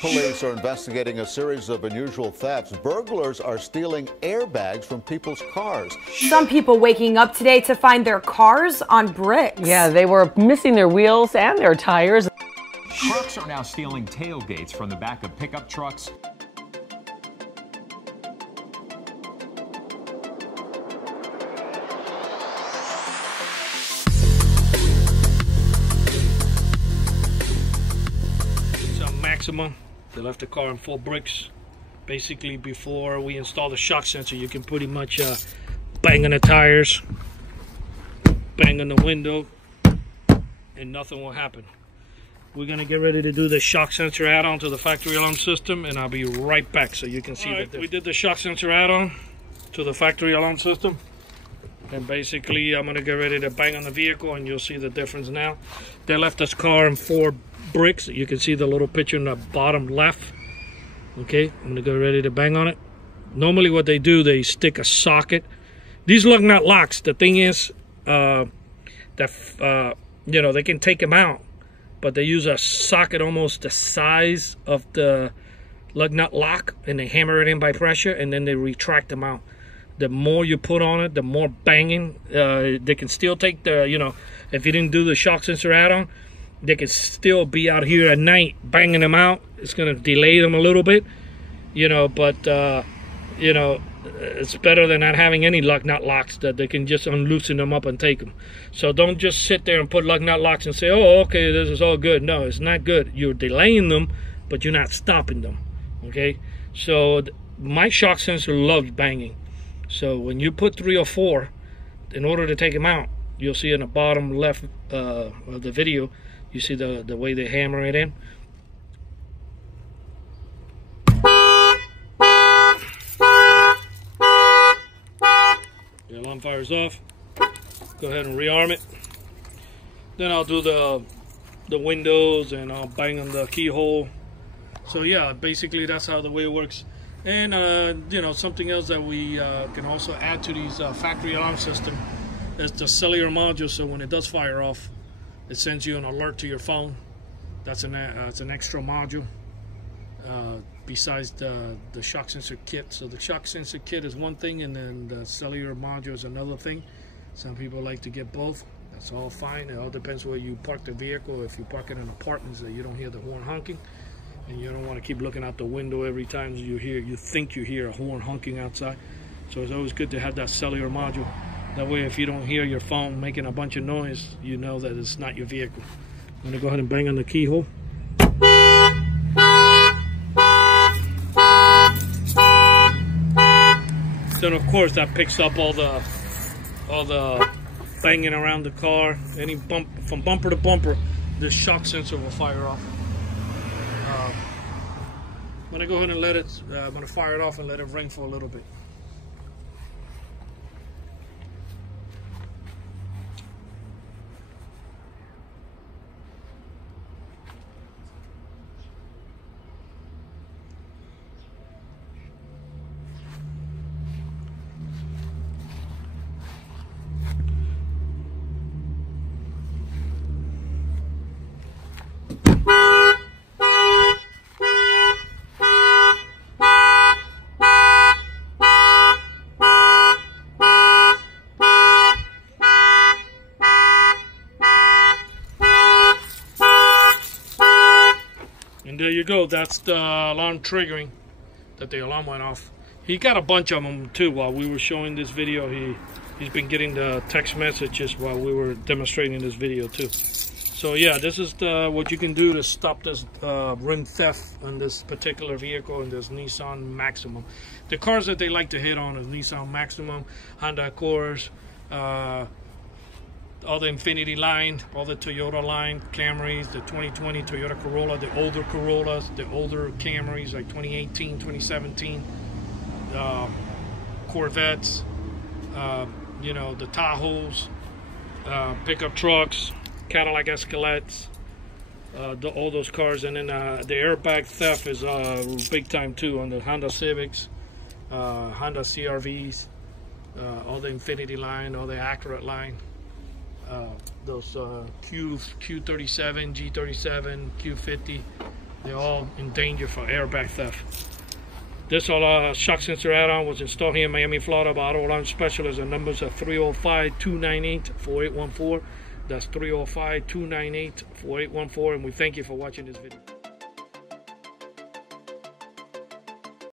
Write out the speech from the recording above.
Police are investigating a series of unusual thefts. Burglars are stealing airbags from people's cars. Some people waking up today to find their cars on bricks. Yeah, they were missing their wheels and their tires. Trucks are now stealing tailgates from the back of pickup trucks. Maximum. They left the car in 4 bricks. Basically, before we install the shock sensor, you can pretty much bang on the tires, bang on the window, and nothing will happen. We're gonna get ready to do the shock sensor add-on to the factory alarm system, and I'll be right back so you can see that. We did the shock sensor add-on to the factory alarm system, and basically I'm gonna get ready to bang on the vehicle, and you'll see the difference now. They left this car in 4 bricks. You can see the little picture in the bottom left. Okay, I'm gonna go ready to bang on it. Normally what they do, they stick a socket. These lug nut locks, the thing is you know, they can take them out, but they use a socket almost the size of the lug nut lock, and they hammer it in by pressure, and then they retract them out. The more you put on it, the more banging. They can still take the, you know, if you didn't do the shock sensor add-on, they could still be out here at night banging them out. It's going to delay them a little bit, you know, but, you know, it's better than not having any lug nut locks that they can just unloosen them up and take them. So don't just sit there and put lug nut locks and say, oh, okay, this is all good. No, it's not good. You're delaying them, but you're not stopping them, okay? So my shock sensor loves banging. So when you put 3 or 4, in order to take them out, you'll see in the bottom left of the video, you see the way they hammer it in. The alarm fires off. Go ahead and rearm it. Then I'll do the windows, and I'll bang on the keyhole. So yeah, basically that's how the way it works. And you know, something else that we can also add to these factory alarm system is the cellular module. So when it does fire off, it sends you an alert to your phone. That's it's an extra module besides the shock sensor kit. So the shock sensor kit is one thing, and then the cellular module is another thing. Some people like to get both. That's all fine. It all depends where you park the vehicle. If you park it in apartments, that you don't hear the horn honking, and you don't want to keep looking out the window every time you think you hear a horn honking outside. So it's always good to have that cellular module. That way, if you don't hear your phone making a bunch of noise, you know that it's not your vehicle. I'm going to go ahead and bang on the keyhole. Then, of course, that picks up all the banging around the car. Any bump from bumper to bumper, this shock sensor will fire off. I'm going to go ahead and let it. I'm going to fire it off and let it ring for a little bit. And there you go. That's the alarm triggering that the alarm went off. He got a bunch of them too while we were showing this video. He's been getting the text messages while we were demonstrating this video too. So yeah, this is what you can do to stop this rim theft on this particular vehicle, in this Nissan Maximum. The cars that they like to hit on is Nissan Maximum, Honda Accords, all the Infiniti line, all the Toyota line, Camrys, the 2020 Toyota Corolla, the older Corollas, the older Camrys like 2018, 2017, Corvettes, you know, the Tahoes, pickup trucks, Cadillac Escalades, all those cars. And then the airbag theft is big time too on the Honda Civics, Honda CRVs, all the Infiniti line, all the Acura line. those Q37, G37, Q50, they're all in danger for airbag theft. This shock sensor add-on was installed here in Miami, Florida by Auto Alarm Specialists. The numbers are 305-298-4814. That's 305-298-4814, and we thank you for watching this video.